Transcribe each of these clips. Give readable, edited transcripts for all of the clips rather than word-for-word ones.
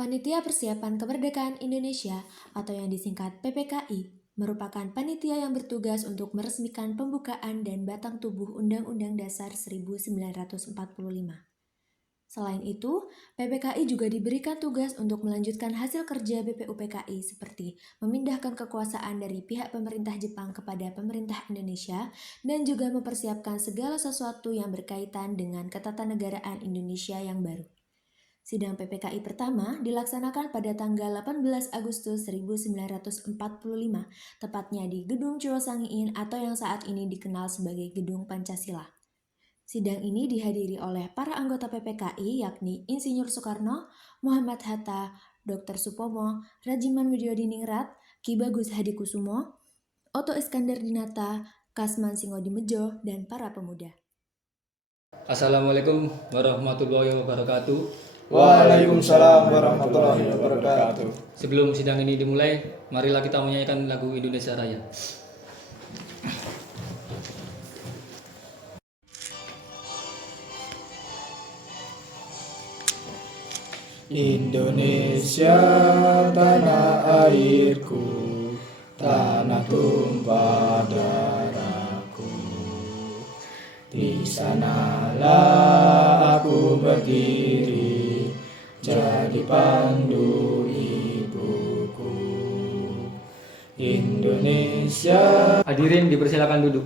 Panitia Persiapan Kemerdekaan Indonesia atau yang disingkat PPKI merupakan panitia yang bertugas untuk meresmikan pembukaan dan batang tubuh Undang-Undang Dasar 1945. Selain itu, PPKI juga diberikan tugas untuk melanjutkan hasil kerja BPUPKI seperti memindahkan kekuasaan dari pihak pemerintah Jepang kepada pemerintah Indonesia dan juga mempersiapkan segala sesuatu yang berkaitan dengan ketatanegaraan Indonesia yang baru. Sidang PPKI pertama dilaksanakan pada tanggal 18 Agustus 1945, tepatnya di Gedung Chua Sang-in atau yang saat ini dikenal sebagai Gedung Pancasila. Sidang ini dihadiri oleh para anggota PPKI yakni Insinyur Soekarno, Muhammad Hatta, Dr. Supomo, Rajiman Widyodiningrat, Ki Bagus Hadikusumo, Oto Iskandar Dinata, Kasman Singodimedjo, dan para pemuda. Assalamualaikum warahmatullahi wabarakatuh. Waalaikumsalam warahmatullahi wabarakatuh. Sebelum sidang ini dimulai, marilah kita menyanyikan lagu Indonesia Raya. Indonesia tanah airku, tanah tumpah darahku. Di sanalah aku berdiri, jadi pandu ibuku. Indonesia. Hadirin dipersilakan duduk.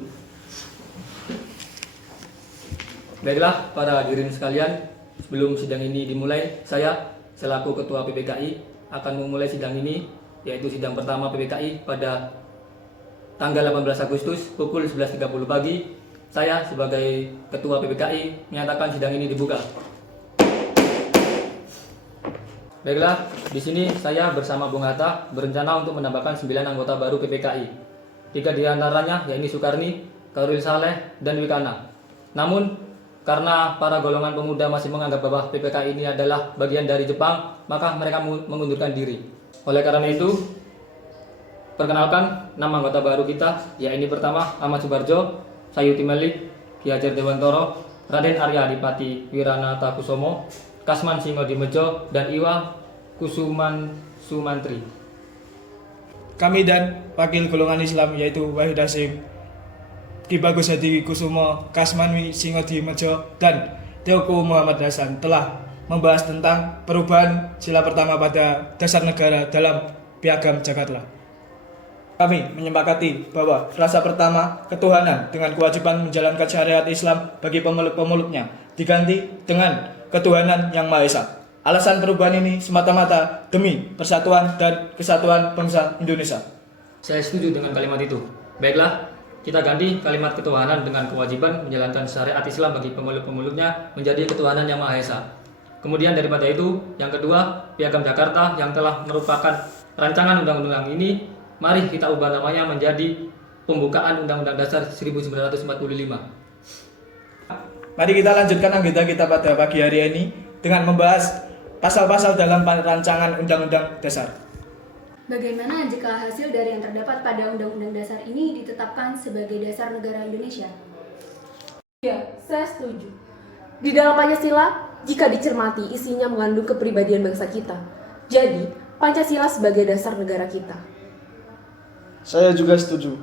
Baiklah para hadirin sekalian, sebelum sidang ini dimulai, saya selaku Ketua PPKI akan memulai sidang ini, yaitu sidang pertama PPKI pada tanggal 18 Agustus pukul 11.30 pagi. Saya sebagai Ketua PPKI menyatakan sidang ini dibuka. Baiklah, di sini saya bersama Bung Hatta berencana untuk menambahkan 9 anggota baru PPKI. 3 diantaranya yaitu Sukarni, Karul Saleh, dan Wikana. Namun, karena para golongan pemuda masih menganggap bahwa PPKI ini adalah bagian dari Jepang, maka mereka mengundurkan diri. Oleh karena itu, perkenalkan 6 anggota baru kita, yaitu pertama Ahmad Subarjo, Sayuti Melik, Ki Hajar Dewantoro, Raden Arya Adipati Wiranata Kusomo, Kasman Singodimedjo, dan Iwa Kusuman Sumantri. Kami dan wakil golongan Islam yaitu Wahid Hasyim, Ki Bagus Hadikusumo, Kasman Singodimedjo, dan Teoku Muhammad Hasan telah membahas tentang perubahan sila pertama pada dasar negara dalam Piagam Jakarta. Kami menyepakati bahwa frasa pertama, ketuhanan dengan kewajiban menjalankan syariat Islam bagi pemeluk-pemeluknya, diganti dengan ketuhanan yang Maha Esa. Alasan perubahan ini semata-mata demi persatuan dan kesatuan bangsa Indonesia. Saya setuju dengan kalimat itu. Baiklah, kita ganti kalimat ketuhanan dengan kewajiban menjalankan syariat Islam bagi pemeluk-pemeluknya menjadi ketuhanan yang Maha Esa. Kemudian daripada itu, yang kedua, Piagam Jakarta yang telah merupakan rancangan undang-undang ini, mari kita ubah namanya menjadi Pembukaan Undang-Undang Dasar 1945. Mari kita lanjutkan agenda kita pada pagi hari ini dengan membahas pasal-pasal dalam rancangan Undang-Undang Dasar. Bagaimana jika hasil dari yang terdapat pada Undang-Undang Dasar ini ditetapkan sebagai dasar negara Indonesia? Ya, saya setuju. Di dalam Pancasila, jika dicermati isinya mengandung kepribadian bangsa kita. Jadi, Pancasila sebagai dasar negara kita. Saya juga setuju.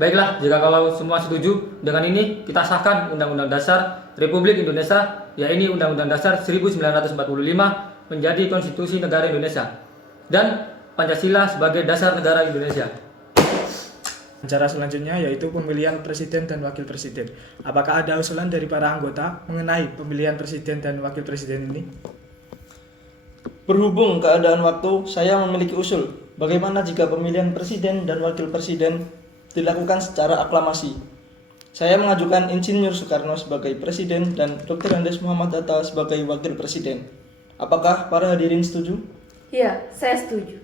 Baiklah, jika kalau semua setuju, dengan ini kita sahkan Undang-Undang Dasar Republik Indonesia, yaitu Undang-Undang Dasar 1945 menjadi Konstitusi Negara Indonesia dan Pancasila sebagai dasar negara Indonesia. Cara selanjutnya yaitu pemilihan presiden dan wakil presiden. Apakah ada usulan dari para anggota mengenai pemilihan presiden dan wakil presiden ini? Berhubung keadaan waktu, saya memiliki usul. Bagaimana jika pemilihan presiden dan wakil presiden dilakukan secara aklamasi? Saya mengajukan Insinyur Soekarno sebagai presiden dan Dr. Andes Muhammad Hatta sebagai wakil presiden. Apakah para hadirin setuju? Ya, saya setuju.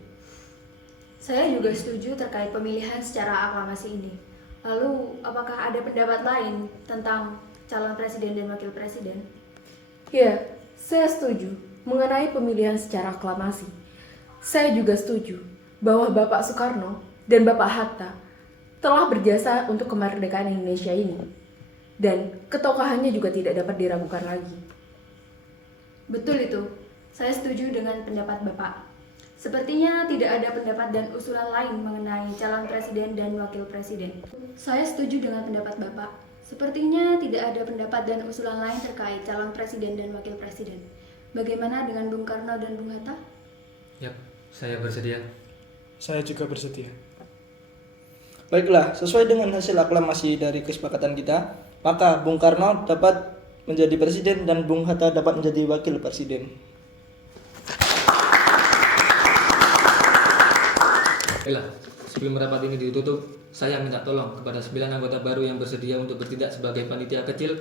Saya juga setuju terkait pemilihan secara aklamasi ini. Lalu, apakah ada pendapat lain tentang calon presiden dan wakil presiden? Ya, saya setuju mengenai pemilihan secara aklamasi. Saya juga setuju bahwa Bapak Soekarno dan Bapak Hatta telah berjasa untuk kemerdekaan Indonesia ini. Dan ketokohannya juga tidak dapat diragukan lagi. Betul itu. Saya setuju dengan pendapat Bapak. Sepertinya tidak ada pendapat dan usulan lain mengenai calon presiden dan wakil presiden. Saya setuju dengan pendapat Bapak. Sepertinya tidak ada pendapat dan usulan lain terkait calon presiden dan wakil presiden. Bagaimana dengan Bung Karno dan Bung Hatta? Yap, saya bersedia. Saya juga bersedia. Baiklah, sesuai dengan hasil aklamasi dari kesepakatan kita, maka Bung Karno dapat menjadi presiden dan Bung Hatta dapat menjadi wakil presiden. Baiklah, sebelum rapat ini ditutup, saya minta tolong kepada 9 anggota baru yang bersedia untuk bertindak sebagai panitia kecil,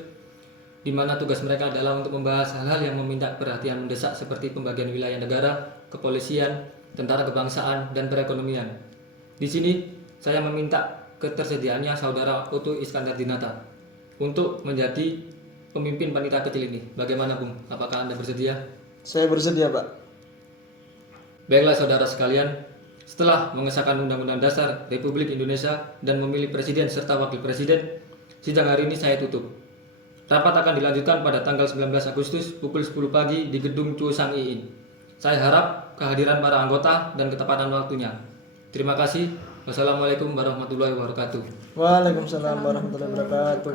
di mana tugas mereka adalah untuk membahas hal-hal yang meminta perhatian mendesak seperti pembagian wilayah negara, kepolisian, tentara kebangsaan, dan perekonomian. Di sini, saya meminta ketersediaannya Saudara Oto Iskandar Dinata untuk menjadi pemimpin panitia kecil ini. Bagaimana, Bung? Apakah Anda bersedia? Saya bersedia, Pak. Baiklah saudara sekalian, setelah mengesahkan Undang-Undang Dasar Republik Indonesia dan memilih presiden serta wakil presiden, sidang hari ini saya tutup. Rapat akan dilanjutkan pada tanggal 19 Agustus pukul 10 pagi di Gedung Cho Sang Iin. Saya harap kehadiran para anggota dan ketepatan waktunya. Terima kasih. Wassalamualaikum warahmatullahi wabarakatuh. Waalaikumsalam warahmatullahi wabarakatuh.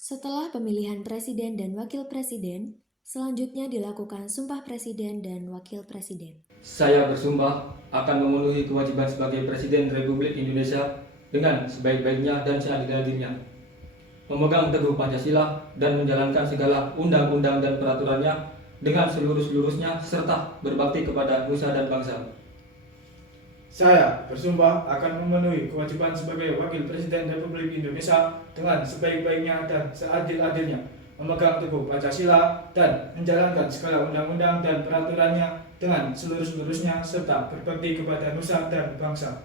Setelah pemilihan presiden dan wakil presiden, selanjutnya dilakukan sumpah presiden dan wakil presiden. Saya bersumpah akan memenuhi kewajiban sebagai Presiden Republik Indonesia dengan sebaik-baiknya dan seadil-adilnya, memegang teguh Pancasila dan menjalankan segala undang-undang dan peraturannya dengan seluruh-seluruhnya serta berbakti kepada nusa dan bangsa. Saya bersumpah akan memenuhi kewajiban sebagai Wakil Presiden Republik Indonesia dengan sebaik-baiknya dan seadil-adilnya, memegang teguh Pancasila dan menjalankan segala undang-undang dan peraturannya dengan seluruh-seluruhnya serta berbakti kepada nusa dan bangsa.